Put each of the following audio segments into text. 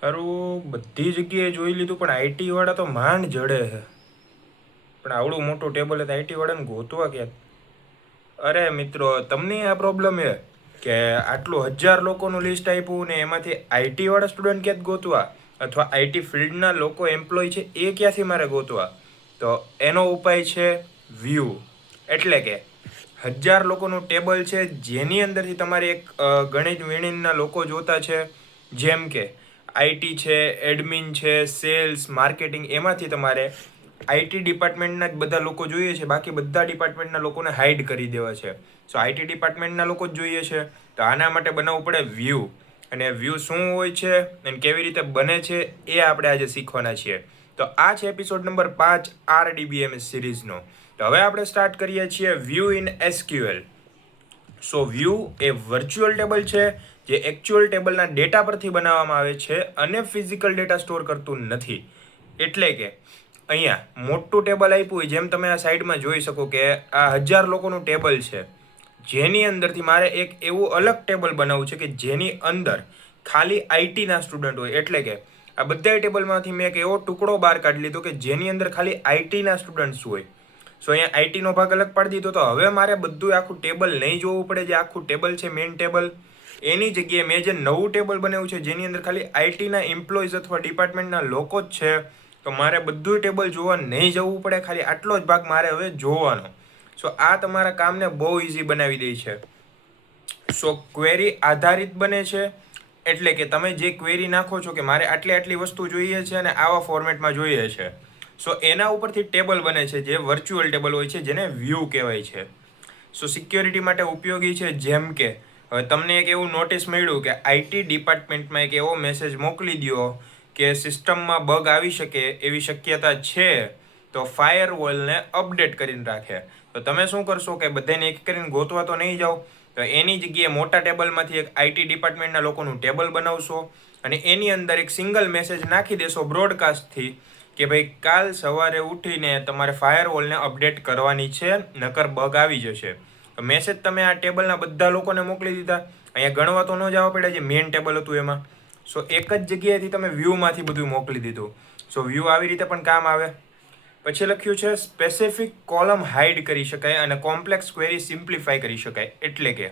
સારું બધી જગ્યાએ જોઈ લીધું પણ આઈટી વાળા તો માંડ જડે છે. પણ આવડું મોટું ટેબલ હતું આઈટી વાળાને ગોતવા ક્યાં? અરે મિત્રો, તમને આ પ્રોબ્લેમ છે કે આટલું 1000 લોકોનું લિસ્ટ આપ્યું ને એમાંથી આઈટી વાળા સ્ટુડન્ટ ક્યાં ગોતવા, અથવા આઈટી ફિલ્ડના લોકો એમ્પ્લોય છે એ ક્યાંથી મારે ગોતવા? તો એનો ઉપાય છે વ્યૂ. એટલે કે 1000 લોકોનું ટેબલ છે જેની અંદરથી તમારે એક ગણિત વિણીના લોકો જોતા છે, જેમ કે આઈટી છે, એડમિન છે, સેલ્સ, માર્કેટિંગ. એમાંથી તમારે આઈટી ડિપાર્ટમેન્ટના જ બધા લોકો જોઈએ છે, બાકી બધા ડિપાર્ટમેન્ટના લોકોને હાઇડ કરી દેવા છે. સો આઈટી ડિપાર્ટમેન્ટના લોકો જ જોઈએ છે. તો આના માટે બનાવવું પડે વ્યૂ. અને વ્યૂ શું હોય છે અને કેવી રીતે બને છે એ આપણે આજે શીખવાના છીએ. તો આ છે એપિસોડ નંબર 5 RDBMS સિરીઝનો. તો હવે આપણે સ્ટાર્ટ કરીએ છીએ view in SQL. So view A virtual table છે જે એકચ્યુઅલ ટેબલના ડેટા પરથી બનાવવામાં આવે છે અને ફિઝિકલ ડેટા સ્ટોર કરતું નથી. એટલે કે અહીંયા મોટું ટેબલ આપ્યું હોય, જેમ તમે આ સાઈડમાં જોઈ શકો કે આ 1000 લોકોનું ટેબલ છે, જેની અંદરથી મારે એક એવું અલગ ટેબલ બનાવવું છે કે જેની અંદર ખાલી આઈટીના સ્ટુડન્ટ હોય. એટલે કે આ બધા ટેબલમાંથી મેં એક એવો ટુકડો બહાર કાઢી લીધો કે જેની અંદર ખાલી આઈટીના સ્ટુડન્ટ્સ હોય. સો અહીંયા આઈટીનો ભાગ અલગ પાડી દીધો. તો હવે મારે બધું આખું ટેબલ નહીં જોવું પડે. જે આખું ટેબલ છે મેઇન ટેબલ, એની જગ્યાએ મેં જે નવું ટેબલ બનાવ્યું છે જેની અંદર ખાલી આઈટીના એમ્પ્લોઈઝ અથવા ડિપાર્ટમેન્ટના લોકો જ છે, તો મારે બધું ટેબલ જોવા નહીં જવું પડે. ખાલી આટલો જ ભાગ મારે હવે જોવાનો. સો આ તમારા કામને બહુ ઇઝી બનાવી દે છે. સો ક્વેરી આધારિત બને છે. એટલે કે તમે જે ક્વેરી નાખો છો કે મારે આટલી વસ્તુ જોઈએ છે અને આવા ફોર્મેટમાં જોઈએ છે, સો એના ઉપરથી ટેબલ બને છે જે વર્ચ્યુઅલ ટેબલ હોય છે, જેને વ્યૂ કહેવાય છે. સો સિક્યોરિટી માટે ઉપયોગી છે. જેમ કે હવે તમને એક એવું નોટિસ મળ્યું કે આઈટી ડિપાર્ટમેન્ટમાં એક એવો મેસેજ મોકલી દો કે સિસ્ટમમાં બગ આવી શકે એવી શક્યતા છે, તો ફાયરવોલને અપડેટ કરીને રાખે. તો તમે શું કરશો કે બધાને એક કરીને ગોતવા તો નહીં જાઓ, તો એની જગ્યાએ મોટા ટેબલમાંથી એક આઈટી ડિપાર્ટમેન્ટના લોકોનું ટેબલ બનાવશો અને એની અંદર એક સિંગલ મેસેજ નાખી દેશો બ્રોડકાસ્ટથી કે ભાઈ કાલ સવારે ઉઠીને તમારે ફાયરવોલને અપડેટ કરવાની છે, નકર બગ આવી જશે. મેસેજ તમે આ ટેબલના બધા લોકોને મોકલી દીધા. અહીંયા ગણવા તો ન જવા પડે જે મેઇન ટેબલ હતું એમાં. સો એક જ જગ્યાએથી તમે વ્યૂમાંથી બધું મોકલી દીધું. સો વ્યૂ આવી રીતે પણ કામ આવે. પછી લખ્યું છે સ્પેસિફિક કોલમ હાઇડ કરી શકાય અને કોમ્પ્લેક્સ ક્વેરી સિમ્પ્લિફાય કરી શકાય. એટલે કે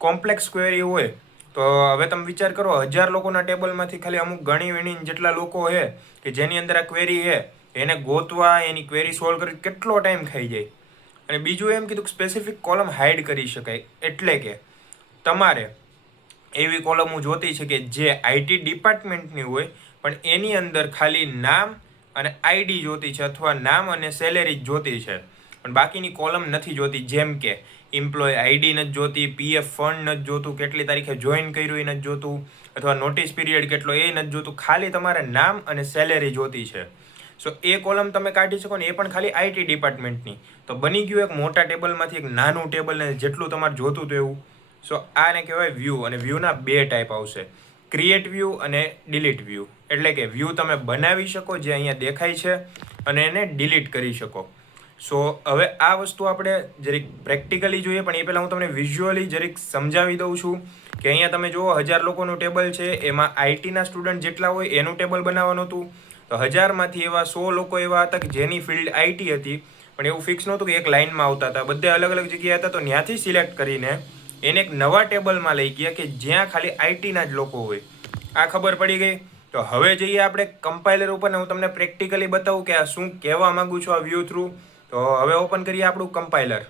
કોમ્પ્લેક્સ ક્વેરી હોય તો હવે તમે વિચાર કરો, 1000 લોકોના ટેબલમાંથી ખાલી અમુક ગણી વીણીને જેટલા લોકો છે કે જેની અંદર આ ક્વેરી છે, એને ગોતવા, એની ક્વેરી સોલ્વ કરી કેટલો ટાઈમ ખાઈ જાય. અને બીજું એમ કીધું કે સ્પેસિફિક કોલમ હાઇડ કરી શકાય. એટલે કે તમારે એવી કોલમો જોતી છે કે જે આઈટી ડિપાર્ટમેન્ટની હોય પણ એની અંદર ખાલી નામ અને આઈડી જોતી છે, અથવા નામ અને સેલેરી જ જોતી છે, પણ બાકીની કોલમ નથી જોતી. જેમ કે એમ્પ્લોય આઈડી નથી જોતી, પીએફ ફંડ નથી જોતું, કેટલી તારીખે જોઈન કર્યું એ નથી જોતું, અથવા નોટિસ પીરિયડ કેટલો એ નથી જોતું. ખાલી તમારે નામ અને સેલેરી જોતી છે. સો એ કોલમ તમે કાઢી શકો ને, એ પણ ખાલી આઈટી ડિપાર્ટમેન્ટની. તો બની ગયું એક મોટા ટેબલમાંથી એક નાનું ટેબલ, ને જેટલું તમારે જોતું હતું એવું. સો આને કહેવાય વ્યૂ. અને વ્યૂના 2 ટાઈપ આવશે, ક્રિએટ વ્યૂ અને ડિલીટ વ્યૂ. એટલે કે વ્યૂ તમે બનાવી શકો જે અહીંયા દેખાય છે, અને એને ડિલીટ કરી શકો. સો હવે આ વસ્તુ આપણે જરીક પ્રેક્ટિકલી જોઈએ, પણ એ પહેલાં હું તમને વિઝ્યુઅલી જરીક સમજાવી દઉં છું કે અહીંયા તમે જુઓ 1000 લોકોનું ટેબલ છે, એમાં આઈટીના સ્ટુડન્ટ જેટલા હોય એનું ટેબલ બનાવવાનું હતું. તો 1000માંથી એવા 100 લોકો એવા હતા કે જેની ફિલ્ડ આઈટી હતી, પણ એવું ફિક્સ નહોતું કે એક લાઇનમાં આવતા હતા, બધે અલગ અલગ જગ્યાએ હતા. તો ત્યાંથી સિલેક્ટ કરીને એને એક નવા ટેબલમાં લઈ ગયા કે જ્યાં ખાલી આઈટીના જ લોકો હોય. આ ખબર પડી ગઈ. તો હવે જઈએ આપણે કમ્પાઇલર ઉપર ને હું તમને પ્રેક્ટિકલી બતાવું કે આ શું કહેવા માંગુ છું આ વ્યૂ થ્રુ. તો હવે ઓપન કરીએ આપણું કમ્પાઇલર.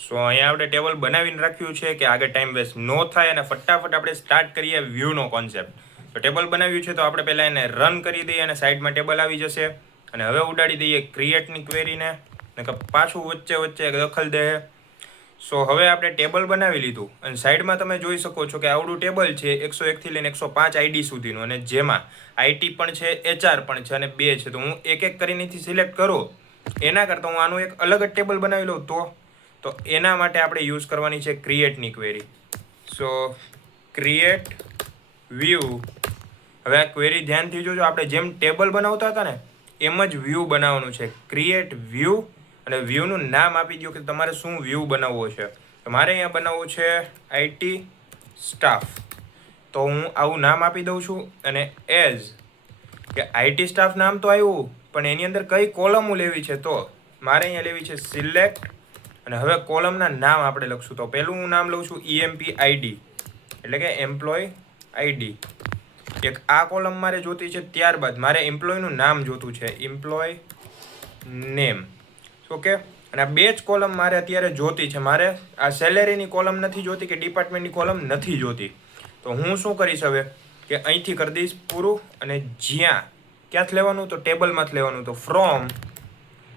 સો અહીંયા આપણે ટેબલ બનાવીને રાખ્યું છે કે આગળ ટાઈમ વેસ્ટ ન થાય અને ફટાફટ આપણે સ્ટાર્ટ કરીએ વ્યૂનો કોન્સેપ્ટ. તો ટેબલ બનાવ્યું છે તો આપણે પહેલાં એને રન કરી દઈએ અને સાઈડમાં ટેબલ આવી જશે. અને હવે ઉડાડી દઈએ ક્રિએટની ક્વેરીને, ને પાછું વચ્ચે દખલ દે. સો હવે આપણે ટેબલ બનાવી લીધું અને સાઈડમાં તમે જોઈ શકો છો કે આવડું ટેબલ છે 101થી લઈને 105 આઈડી સુધીનું, અને જેમાં આઈટી પણ છે, એચઆર પણ છે અને 2 છે. તો હું એક એક કરીને સિલેક્ટ કરું એના કરતાં હું આનું એક અલગ જ ટેબલ બનાવી લઉં તો એના માટે આપણે યુઝ કરવાની છે ક્રિએટની ક્વેરી. સો ક્રિએટ વ્યૂ. હવે આ ક્વેરી ધ્યાનથી જોજો, આપણે જેમ ટેબલ બનાવતા હતા ને એમ જ વ્યૂ બનાવવાનું છે. ક્રિએટ વ્યૂ અને વ્યૂનું નામ આપી દો કે તમારે શું વ્યૂ બનાવવો છે. તો મારે અહીંયા બનાવવું છે આઈટી સ્ટાફ. તો હું આવું નામ આપી દઉં છું અને એઝ કે આઈટી સ્ટાફ નામ તો આવ્યું, પણ એની અંદર કઈ કોલમો લેવી છે તો મારે અહીંયા લેવી છે સિલેક્ટ. અને હવે કોલમના નામ આપણે લખશું. તો પહેલું હું નામ લઉં છું EMP ID એટલે કે એમ્પ્લોય આઈડી. એક આ કોલમ મારે જોતી છે. ત્યારબાદ મારે એમ્પ્લોયનું નામ જોતું છે, એમ્પ્લોય નેમ. ઓકે, અને આ બે જ કોલમ મારે અત્યારે જોતી છે. મારે આ સેલેરીની કોલમ નથી જોતી કે ડિપાર્ટમેન્ટની કોલમ નથી જોતી. તો હું શું કરીશ હવે કે અહીંથી કરી દઈશ પૂરું. અને જ્યાં ક્યાંથી લેવાનું તો ટેબલમાંથી લેવાનું. તો ફ્રોમ,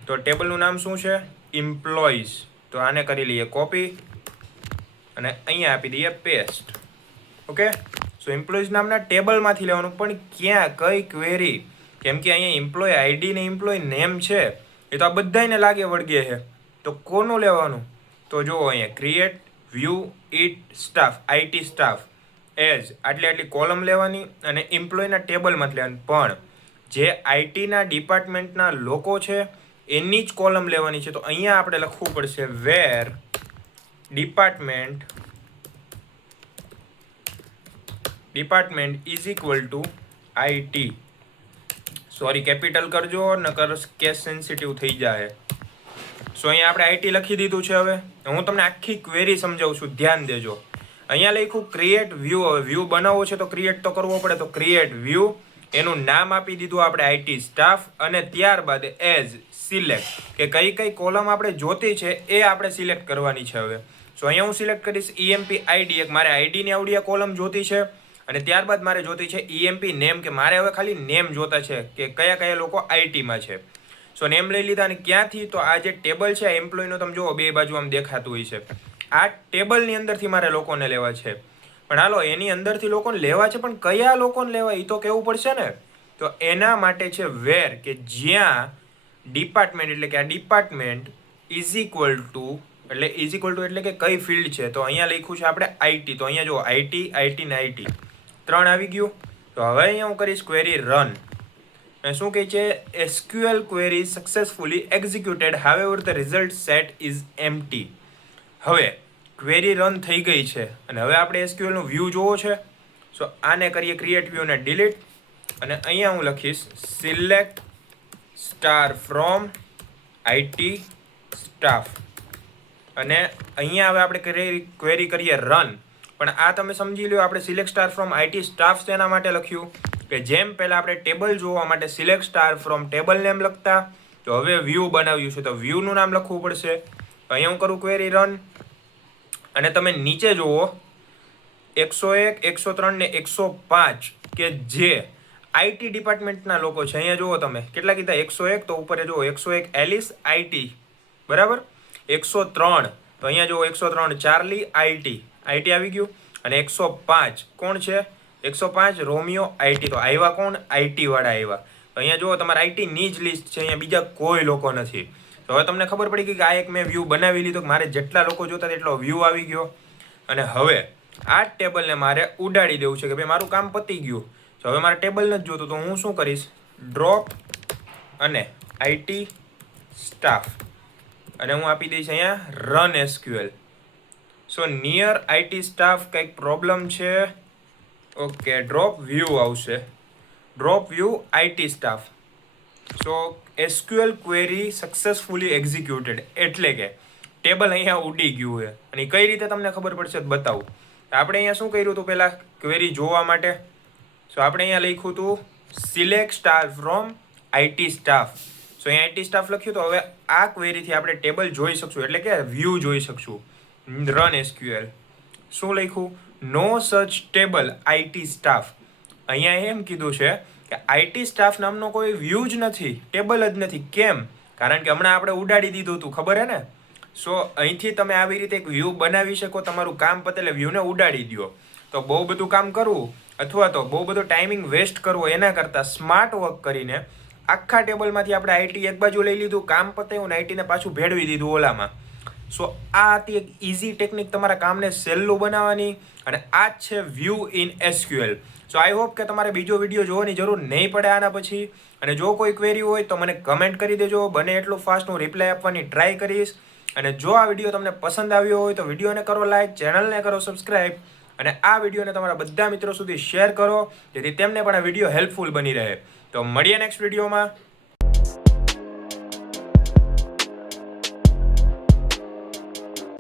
તો ટેબલનું નામ શું છે? એમ્પ્લોઈઝ. તો આને કરી લઈએ કોપી અને અહીંયા આપી દઈએ પેસ્ટ. ઓકે, સો એમ્પ્લોઈઝ નામના ટેબલમાંથી લેવાનું. પણ ક્યાં, કઈ ક્વેરી? કેમ કે અહીંયા એમ્પ્લોય આઈડી ને એમ્પ્લોય નેમ છે, એ તો આ બધાને લાગે વળગે છે. તો કોનું લેવાનું? તો જુઓ અહીંયા create view it staff, IT staff as આટલી કોલમ લેવાની અને એમ્પ્લોયના ટેબલમાંથી લેવાની. પણ જે આઈટીના ડિપાર્ટમેન્ટના લોકો છે એની જ કોલમ લેવાની છે. તો અહીંયા આપણે લખવું પડશે where department is equal to IT. Sorry, capital કરજો, નકર કેસ સેન્સિટિવ થઈ જાય. સો અહીંયા આપણે આઈટી લખી દીધું છે. હવે હું તમને આખી ક્વેરી સમજાવું છું, ધ્યાન દેજો. અહીંયા લખ્યું ક્રિએટ વ્યૂ. હવે વ્યૂ બનાવવો છે તો ક્રિએટ તો કરવો પડે. તો ક્રિએટ વ્યૂ, એનું નામ આપી દીધું આપણે આઈટી સ્ટાફ. અને ત્યારબાદ એઝ સિલેક્ટ, કે કઈ કઈ કોલમ આપણે જોતી છે એ આપણે સિલેક્ટ કરવાની છે. હવે સો અહીંયા હું સિલેક્ટ કરીશ EMP ID. એક મારે આઈડીની આવડી કોલમ જોતી છે. અને ત્યારબાદ મારે જોતી છે EMP નેમ, કે મારે હવે ખાલી નેમ જોતા છે કે કયા કયા લોકો આઈટીમાં છે. સો નેમ લઈ લીધા. અને ક્યાંથી? તો આ જે ટેબલ છે આ એમ્પ્લોયનો તમે જુઓ બે બાજુ આમ દેખાતું હોય છે. આ ટેબલની અંદરથી મારે લોકોને લેવા છે. પણ હાલો, એની અંદરથી લોકોને લેવા છે, પણ કયા લોકોને લેવા એ તો કહેવું પડશે ને. તો એના માટે છે વેર, કે જ્યાં ડિપાર્ટમેન્ટ એટલે કે આ ડિપાર્ટમેન્ટ ઇઝ ઇક્વલ ટુ એટલે કે કઈ ફિલ્ડ છે. તો અહીંયા લખ્યું છે આપણે આઈટી. તો અહીંયા જો આઈટી ને આઈટી 3 આવી ગયું. તો હવે અહીંયા હું કરીશ ક્વેરી રન. અને શું કહે છે? SQL query successfully executed, however the result set is empty. હવે ક્વેરી રન થઈ ગઈ છે અને હવે આપણે SQL નું વ્યૂ જોવો છે. સો આને કરીએ ક્રિએટ વ્યૂ ને ડિલીટ. અને અહીંયા હું લખીશ select star from IT staff. અને અહીંયા હવે આપણે ક્વેરી કરીએ રન. પણ આ તમે સમજી લો, આપણે select star from IT staff તેના માટે લખ્યું કે જેમ પહેલાં આપણે ટેબલ જોવા માટે select star from table name લખતા, તો હવે વ્યૂ બનાવ્યું છે તો વ્યૂનું નામ લખવું પડશે. અહીંયા હું કરું ક્વેરી રન. અને તમે નીચે જુઓ 101, 103 ને 105 કે જે આઈટી ડિપાર્ટમેન્ટના લોકો છે. અહીંયા જુઓ તમે કેટલા કીધા? 101. તો ઉપર જુઓ 101 એલિસ આઈટી, બરાબર. 103 તો અહીંયા જુઓ 103 ચાર્લી આઈટી આવી ગયું. અને 105 કોણ છે? 105 રોમિયો આઈટી. તો આવ્યા કોણ? આઈટી વાળા આવ્યા. તો અહીંયા જુઓ તમારા આઈટી ની જ લિસ્ટ છે, અહીંયા બીજા કોઈ લોકો નથી. તો હવે તમને ખબર પડી ગઈ કે આ એક મેં વ્યૂ બનાવી લીધો, કે મારે જેટલા લોકો જોતા એટલો વ્યૂ આવી ગયો. અને હવે આ ટેબલને મારે ઉડાડી દેવું છે કે ભાઈ મારું કામ પતી ગયું. તો હવે મારે ટેબલ નથી જોતું, તો હું શું કરીશ? ડ્રોપ અને આઈટી સ્ટાફ અને હું આપી દઈશ અહીંયા run SQL. So near IT staff કંઈક પ્રોબ્લેમ છે. ઓકે, ડ્રોપ વ્યૂ આવશે. Drop view IT staff. So SQL query successfully executed, એટલે કે ટેબલ અહીંયા ઉડી ગયું છે. અને કઈ રીતે તમને ખબર પડશે બતાવું. આપણે અહીંયા શું કર્યું હતું પહેલાં ક્વેરી જોવા માટે? સો આપણે અહીંયા લખ્યું હતું select star from IT staff. So અહીંયા આઈટી સ્ટાફ લખ્યું. તો હવે આ ક્વેરીથી આપણે ટેબલ જોઈ શકશું, એટલે કે વ્યૂ જોઈ શકશું. Run SQL. શું લખ્યું? નો સચ ટેબલ આઈટી સ્ટાફ. અહીંયા એમ કીધું છે કે આઈટી સ્ટાફ નામનો કોઈ વ્યૂ જ નથી, ટેબલ જ નથી. કેમ? કારણ કે હમણાં આપણે ઉડાડી દીધું હતું, ખબર હે ને. સો અહીંથી તમે આવી રીતે એક વ્યૂ બનાવી શકો. તમારું કામ પતે એટલે વ્યૂને ઉડાડી દો. તો બહુ બધું કામ કરવું અથવા તો બહુ બધો ટાઈમિંગ વેસ્ટ કરવો એના કરતાં સ્માર્ટ વર્ક કરીને આખા ટેબલમાંથી આપણે આઈટી એક બાજુ લઈ લીધું, કામ પતાવ્યું ને આઈટીને પાછું ભેળવી દીધું ઓલામાં. સો આ હતી એક ઇઝી ટેકનિક તમારા કામને સહેલું બનાવવાની. અને આ જ છે view in SQL. So I hope કે તમારે બીજો વિડીયો જોવાની જરૂર નહીં પડે આના પછી. અને જો કોઈ ક્વેરી હોય તો મને કમેન્ટ કરી દેજો. બને એટલું ફાસ્ટ હું રિપ્લાય આપવાની ટ્રાય કરીશ. અને જો આ વિડીયો તમને પસંદ આવ્યો હોય તો વિડીયોને કરો લાઈક, ચેનલને કરો સબસ્ક્રાઈબ. અને આ વિડીયોને તમારા બધા મિત્રો સુધી શેર કરો જેથી તેમને પણ આ વિડીયો હેલ્પફુલ બની રહે. તો મળીએ નેક્સ્ટ વિડીયોમાં.